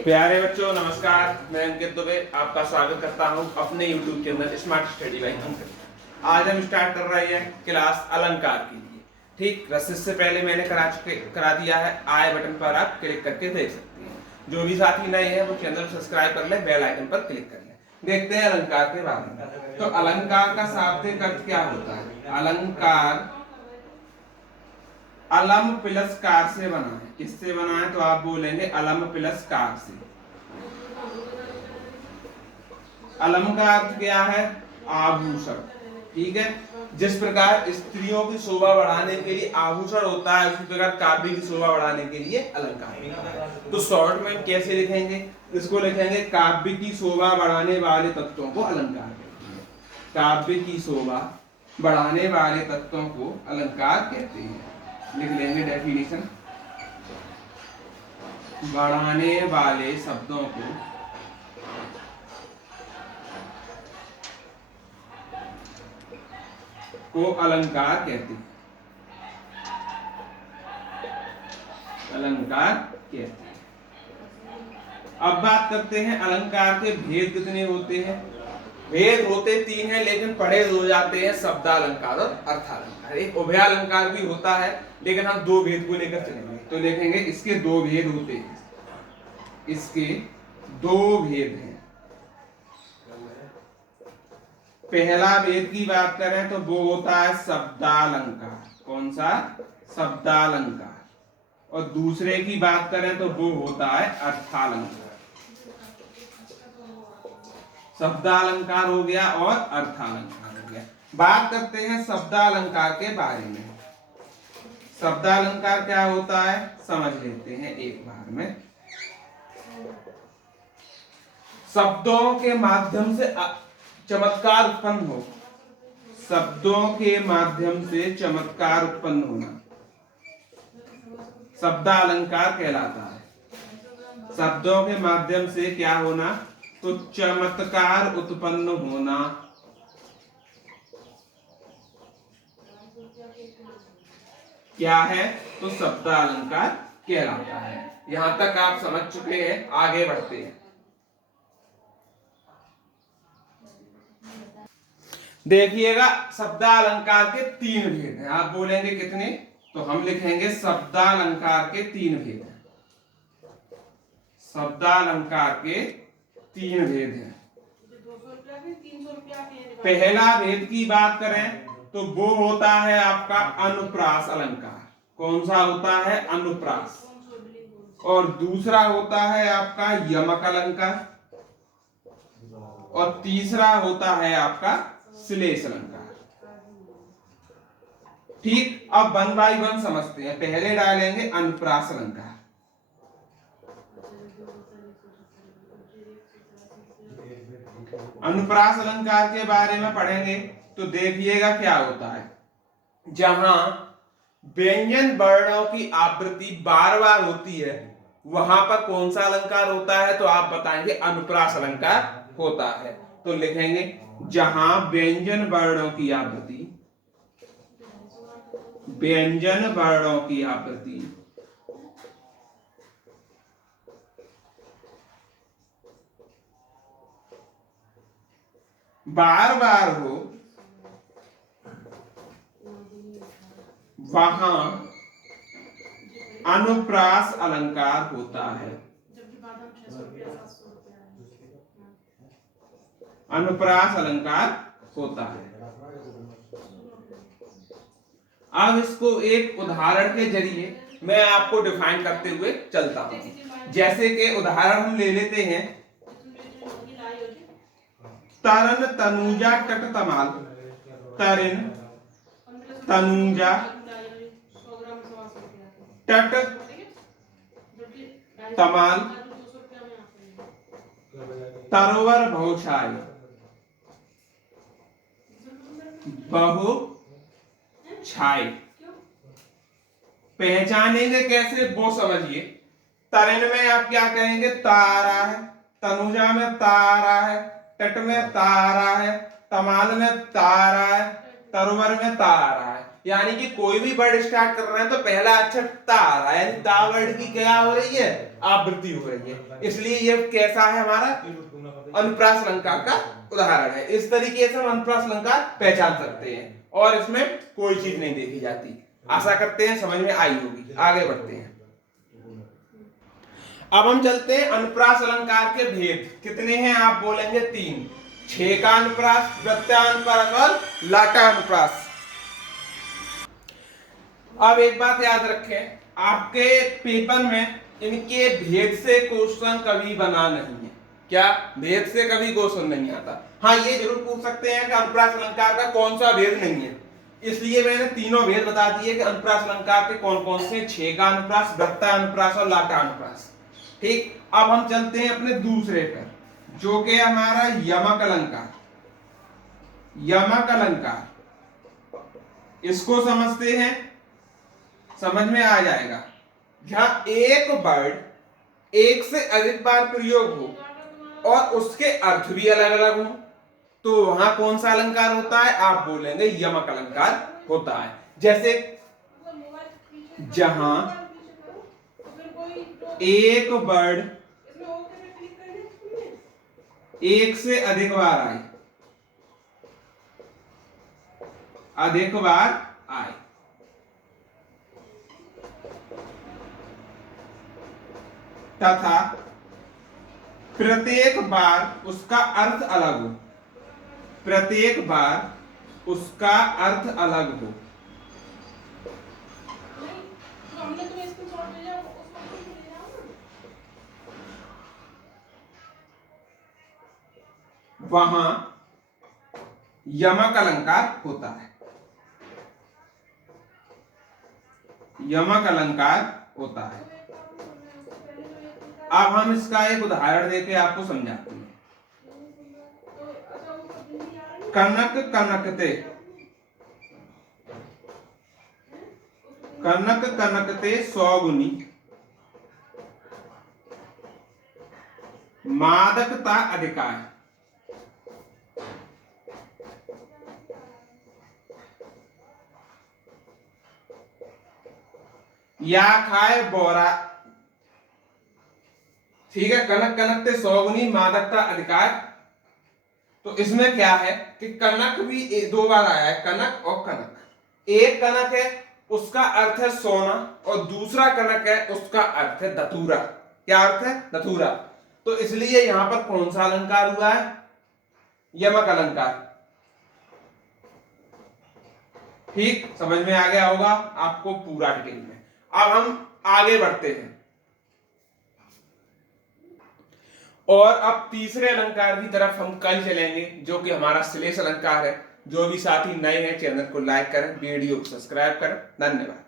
प्यारे बच्चों नमस्कार। मैं अंकित दुबे आपका स्वागत करता हूं अपने YouTube के अंदर स्मार्ट स्टडी बाय अंकित। आज हम स्टार्ट कर रहे हैं क्लास अलंकार के लिए। ठीक, इससे पहले मैंने करा दिया है आई बटन पर, आप क्लिक करके देख सकते हैं। जो भी साथी नए हैं वो चैनल सब्सक्राइब कर ले, बेल आइकन पर क्लिक कर ले। देखते हैं अलंकार के बारे में। तो अलंकार का शाब्दिक अर्थ क्या होता है? अलंकार अलम प्लस कार से बना है। किससे बना है? तो आप बोलेंगे अलम प्लस कार से। अलम का अर्थ क्या है? आभूषण। ठीक है, जिस प्रकार स्त्रियों की शोभा बढ़ाने के लिए आभूषण होता है, उसी प्रकार काव्य की शोभा बढ़ाने के लिए अलंकार होता है। तो शॉर्ट में कैसे लिखेंगे? इसको लिखेंगे काव्य की शोभा बढ़ाने वाले तत्वों को अलंकार कहते हैं। काव्य की शोभा बढ़ाने वाले तत्वों को अलंकार कहते हैं। लिख लेंगे डेफिनेशन। बढ़ाने वाले शब्दों को अलंकार कहते हैं। अलंकार कहते हैं। अब बात करते हैं अलंकार के भेद कितने होते हैं। भेद होते 3 हैं, लेकिन पढ़े 2 जाते हैं, शब्दालंकार और अर्थालंकार। एक उभयालंकार भी होता है, लेकिन हम 2 भेद को लेकर चलेंगे। तो लिखेंगे इसके 2 भेद होते हैं। इसके 2 भेद हैं। पहला भेद की बात करें तो वो होता है शब्दालंकार। कौन सा? शब्दालंकार। और दूसरे की बात करें तो वो होता है अर्थालंकार। शब्दालंकार हो गया और अर्थालंकार हो गया। बात करते हैं शब्दालंकार के बारे में। शब्दालंकार क्या होता है समझ लेते हैं एक बार में। शब्दों के माध्यम से चमत्कार उत्पन्न हो। शब्दों के माध्यम से चमत्कार उत्पन्न होना शब्दालंकार कहलाता है। शब्दों के माध्यम से क्या होना? तो चमत्कार उत्पन्न होना। क्या है? तो शब्दालंकार कहलाता है। यहां तक आप समझ चुके हैं, आगे बढ़ते हैं। देखिएगा, शब्दालंकार के 3 भेद हैं। आप बोलेंगे कितने? तो हम लिखेंगे शब्दालंकार के 3 भेद हैं। शब्दालंकार के 3 भेद हैं। पहला भेद की बात करें तो वो होता है आपका अनुप्रास अलंकार। कौन सा होता है? अनुप्रास। और दूसरा होता है आपका यमक अलंकार। और तीसरा होता है आपका श्लेष अलंकार। ठीक, अब 1 बाय 1 समझते हैं। पहले डालेंगे अनुप्रास अलंकार। अनुप्रास अलंकार के बारे में पढ़ेंगे तो देखिएगा क्या होता है। जहां व्यंजन वर्णों की आवृत्ति बार बार होती है, वहां पर कौन सा अलंकार होता है? तो आप बताएंगे अनुप्रास अलंकार होता है। तो लिखेंगे जहां व्यंजन वर्णों की आवृत्ति बार बार हो, वहां अनुप्रास अलंकार होता है। अनुप्रास अलंकार होता है। अब इसको एक उदाहरण के जरिए मैं आपको डिफाइन करते हुए चलता हूं। जैसे कि उदाहरण हम ले लेते हैं, तरन तनुजा टट तमाल। तरिन तनुजा टट तमाल तरोवर बहुछाई बहु छाई। पहचानेंगे कैसे वो समझिए। तरिन में आप क्या कहेंगे? तारा है। तनुजा में तारा है। टट में तारा है। तमाल में तारा है। तरोवर में तारा है। यानी कि कोई भी वर्ड स्टार्ट कर रहे हैं तो पहला अक्षर ता आ रहा है, यानी ता वर्ड की क्या हो रही है, आवृत्ति हो रही है। इसलिए ये कैसा है, हमारा अनुप्रास अलंकार का उदाहरण है। इस तरीके से हम अनुप्रास अलंकार पहचान सकते हैं और इसमें कोई चीज नहीं देखी जाती। आशा करते हैं समझ में आई होगी। आगे बढ़ते हैं। अब हम चलते हैं अनुप्रास अलंकार के भेद। कितने हैं आप बोलेंगे? 3। छे का अनुप्रास, प्रत्यानुप्रास और लाटा अनुप्रास। अब एक बात याद रखें, आपके पेपर में इनके भेद से क्वेश्चन कभी बना नहीं है। क्या? भेद से कभी क्वेश्चन नहीं आता। हाँ, ये जरूर पूछ सकते हैं कि अनुप्रास अलंकार का कौन सा भेद नहीं है, इसलिए मैंने तीनों भेद बता दिए कि अनुप्रास अलंकार के कौन कौन से, छे का अनुप्रास, प्रत्यानुप्रास और लाटा अनुप्रास। ठीक, अब हम चलते हैं अपने दूसरे पर, जो कि हमारा यमक अलंकार। यमक अलंकार, इसको समझते हैं, समझ में आ जाएगा। जहां एक वर्ड एक से अधिक बार प्रयोग हो और उसके अर्थ भी अलग अलग हो, तो वहां कौन सा अलंकार होता है? आप बोलेंगे यमक अलंकार होता है। जैसे जहां एक वर्ड एक से अधिक बार आए, अधिक बार आए, तथा प्रत्येक बार उसका अर्थ अलग हो, प्रत्येक बार उसका अर्थ अलग हो, वहां यमक अलंकार होता है। यमक अलंकार होता है। अब हम इसका एक उदाहरण देके आपको समझाते हैं। कनक कनकते, कनक कनकते सौगुनी, मादकता अधिकार। या खाए बोरा। ठीक है, कनक कनकते सौगुनी, मादकता अधिकार। तो इसमें क्या है कि कनक भी दो बार आया है, कनक और कनक। एक कनक है उसका अर्थ है सोना और दूसरा कनक है उसका अर्थ है धतूरा। क्या अर्थ है? धतूरा। तो इसलिए यहां पर कौन सा अलंकार हुआ है? यमक अलंकार। ठीक, समझ में आ गया होगा आपको पूरा डिटेल में। अब हम आगे बढ़ते हैं और अब तीसरे अलंकार की तरफ हम कल चलेंगे, जो कि हमारा श्लेष अलंकार है। जो भी साथी नए हैं चैनल को लाइक करें, वीडियो को सब्सक्राइब करें। धन्यवाद।